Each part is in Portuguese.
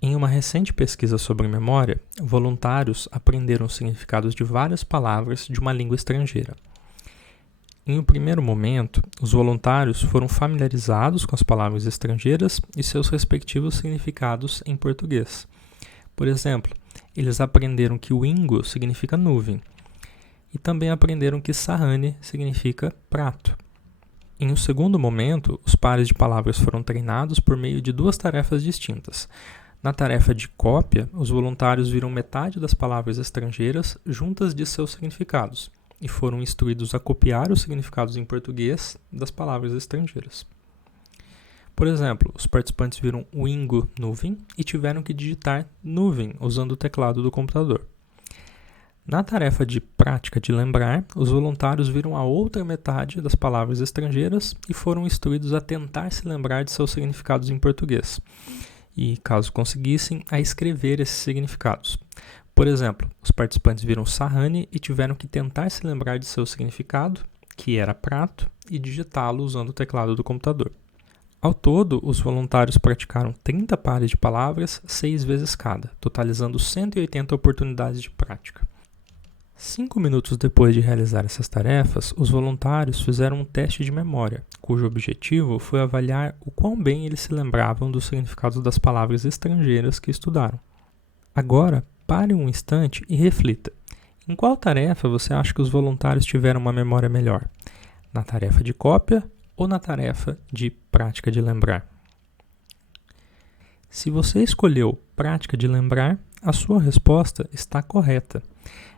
Em uma recente pesquisa sobre memória, voluntários aprenderam os significados de várias palavras de uma língua estrangeira. Em um primeiro momento, os voluntários foram familiarizados com as palavras estrangeiras e seus respectivos significados em português. Por exemplo, eles aprenderam que wingo significa nuvem e também aprenderam que sarrane significa prato. Em um segundo momento, os pares de palavras foram treinados por meio de duas tarefas distintas. Na tarefa de cópia, os voluntários viram metade das palavras estrangeiras juntas de seus significados e foram instruídos a copiar os significados em português das palavras estrangeiras. Por exemplo, os participantes viram wingo, nuvem, e tiveram que digitar nuvem usando o teclado do computador. Na tarefa de prática de lembrar, os voluntários viram a outra metade das palavras estrangeiras e foram instruídos a tentar se lembrar de seus significados em português. E, caso conseguissem, a escrever esses significados. Por exemplo, os participantes viram sarrane e tiveram que tentar se lembrar de seu significado, que era prato, e digitá-lo usando o teclado do computador. Ao todo, os voluntários praticaram 30 pares de palavras, 6 vezes cada, totalizando 180 oportunidades de prática. 5 minutos depois de realizar essas tarefas, os voluntários fizeram um teste de memória, cujo objetivo foi avaliar o quão bem eles se lembravam dos significados das palavras estrangeiras que estudaram. Agora, pare um instante e reflita. Em qual tarefa você acha que os voluntários tiveram uma memória melhor? Na tarefa de cópia ou na tarefa de prática de lembrar? Se você escolheu prática de lembrar, a sua resposta está correta.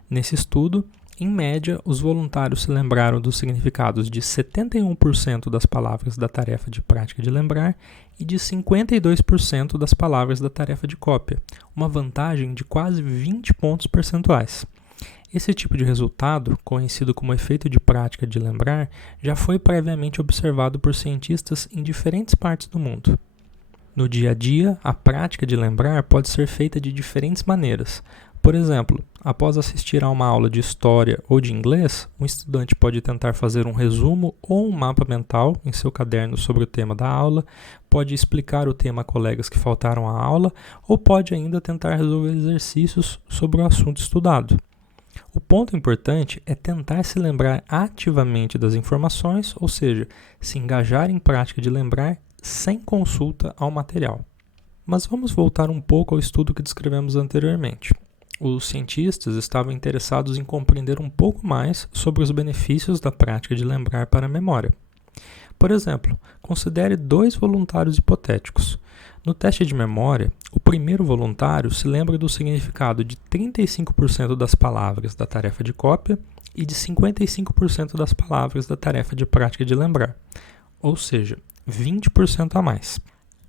Nesse estudo, em média, os voluntários se lembraram dos significados de 71% das palavras da tarefa de prática de lembrar e de 52% das palavras da tarefa de cópia, uma vantagem de quase 20 pontos percentuais. Esse tipo de resultado, conhecido como efeito de prática de lembrar, já foi previamente observado por cientistas em diferentes partes do mundo. No dia a dia, a prática de lembrar pode ser feita de diferentes maneiras. Por exemplo, após assistir a uma aula de história ou de inglês, um estudante pode tentar fazer um resumo ou um mapa mental em seu caderno sobre o tema da aula, pode explicar o tema a colegas que faltaram à aula ou pode ainda tentar resolver exercícios sobre o assunto estudado. O ponto importante é tentar se lembrar ativamente das informações, ou seja, se engajar em prática de lembrar sem consulta ao material. Mas vamos voltar um pouco ao estudo que descrevemos anteriormente. Os cientistas estavam interessados em compreender um pouco mais sobre os benefícios da prática de lembrar para a memória. Por exemplo, considere 2 voluntários hipotéticos. No teste de memória, o primeiro voluntário se lembra do significado de 35% das palavras da tarefa de cópia e de 55% das palavras da tarefa de prática de lembrar, ou seja, 20% a mais.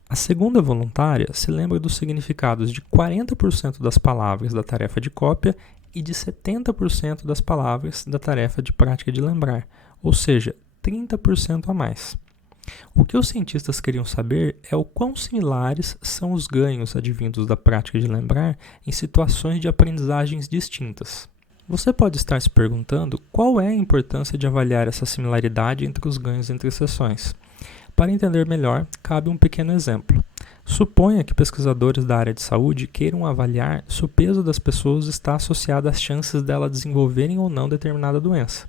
A segunda voluntária se lembra dos significados de 40% das palavras da tarefa de cópia e de 70% das palavras da tarefa de prática de lembrar, ou seja, 30% a mais. O que os cientistas queriam saber é o quão similares são os ganhos advindos da prática de lembrar em situações de aprendizagens distintas. Você pode estar se perguntando qual é a importância de avaliar essa similaridade entre os ganhos entre sessões. Para entender melhor, cabe um pequeno exemplo. Suponha que pesquisadores da área de saúde queiram avaliar se o peso das pessoas está associado às chances dela desenvolverem ou não determinada doença.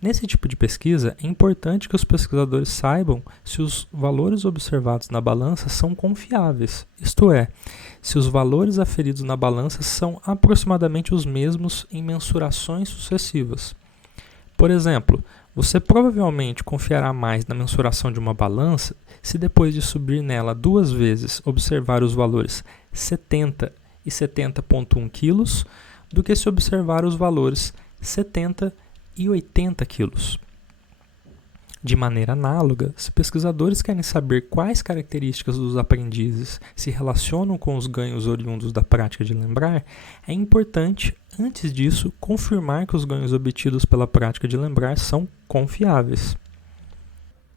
Nesse tipo de pesquisa, é importante que os pesquisadores saibam se os valores observados na balança são confiáveis, isto é, se os valores aferidos na balança são aproximadamente os mesmos em mensurações sucessivas. Por exemplo, você provavelmente confiará mais na mensuração de uma balança se depois de subir nela 2 vezes observar os valores 70 e 70,1 kg do que se observar os valores 70 e 80 kg. De maneira análoga, se pesquisadores querem saber quais características dos aprendizes se relacionam com os ganhos oriundos da prática de lembrar, é importante, antes disso, confirmar que os ganhos obtidos pela prática de lembrar são confiáveis.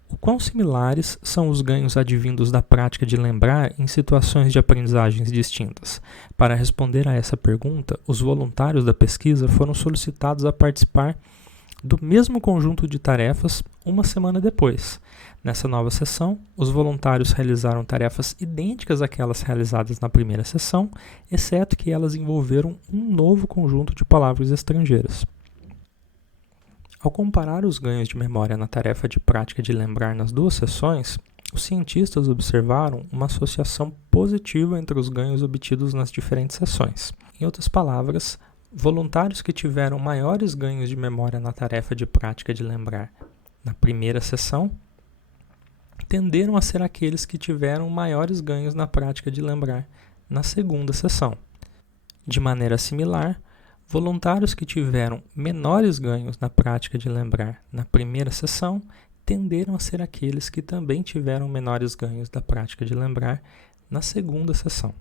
O quão similares são os ganhos advindos da prática de lembrar em situações de aprendizagens distintas? Para responder a essa pergunta, os voluntários da pesquisa foram solicitados a participar do mesmo conjunto de tarefas uma semana depois. Nessa nova sessão, os voluntários realizaram tarefas idênticas àquelas realizadas na primeira sessão, exceto que elas envolveram um novo conjunto de palavras estrangeiras. Ao comparar os ganhos de memória na tarefa de prática de lembrar nas duas sessões, os cientistas observaram uma associação positiva entre os ganhos obtidos nas diferentes sessões. Em outras palavras, voluntários que tiveram maiores ganhos de memória na tarefa de prática de lembrar na primeira sessão tenderam a ser aqueles que tiveram maiores ganhos na prática de lembrar na segunda sessão. De maneira similar, voluntários que tiveram menores ganhos na prática de lembrar na primeira sessão tenderam a ser aqueles que também tiveram menores ganhos da prática de lembrar na segunda sessão.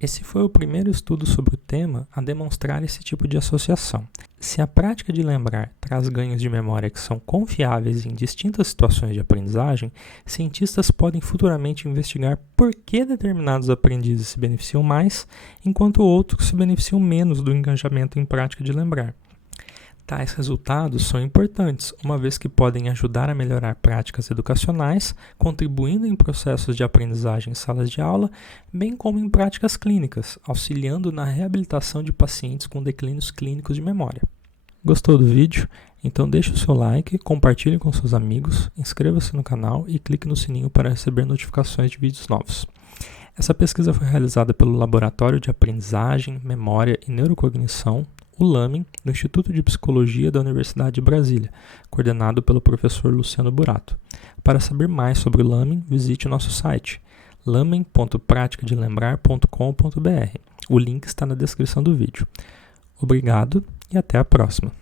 Esse foi o primeiro estudo sobre o tema a demonstrar esse tipo de associação. Se a prática de lembrar traz ganhos de memória que são confiáveis em distintas situações de aprendizagem, cientistas podem futuramente investigar por que determinados aprendizes se beneficiam mais, enquanto outros se beneficiam menos do engajamento em prática de lembrar. Tais resultados são importantes, uma vez que podem ajudar a melhorar práticas educacionais, contribuindo em processos de aprendizagem em salas de aula, bem como em práticas clínicas, auxiliando na reabilitação de pacientes com declínios clínicos de memória. Gostou do vídeo? Então deixe o seu like, compartilhe com seus amigos, inscreva-se no canal e clique no sininho para receber notificações de vídeos novos. Essa pesquisa foi realizada pelo Laboratório de Aprendizagem, Memória e Neurocognição, o LAMEN, do Instituto de Psicologia da Universidade de Brasília, coordenado pelo professor Luciano Burato. Para saber mais sobre o LAMEN, visite o nosso site lamen.praticadelembrar.com.br. O link está na descrição do vídeo. Obrigado e até a próxima.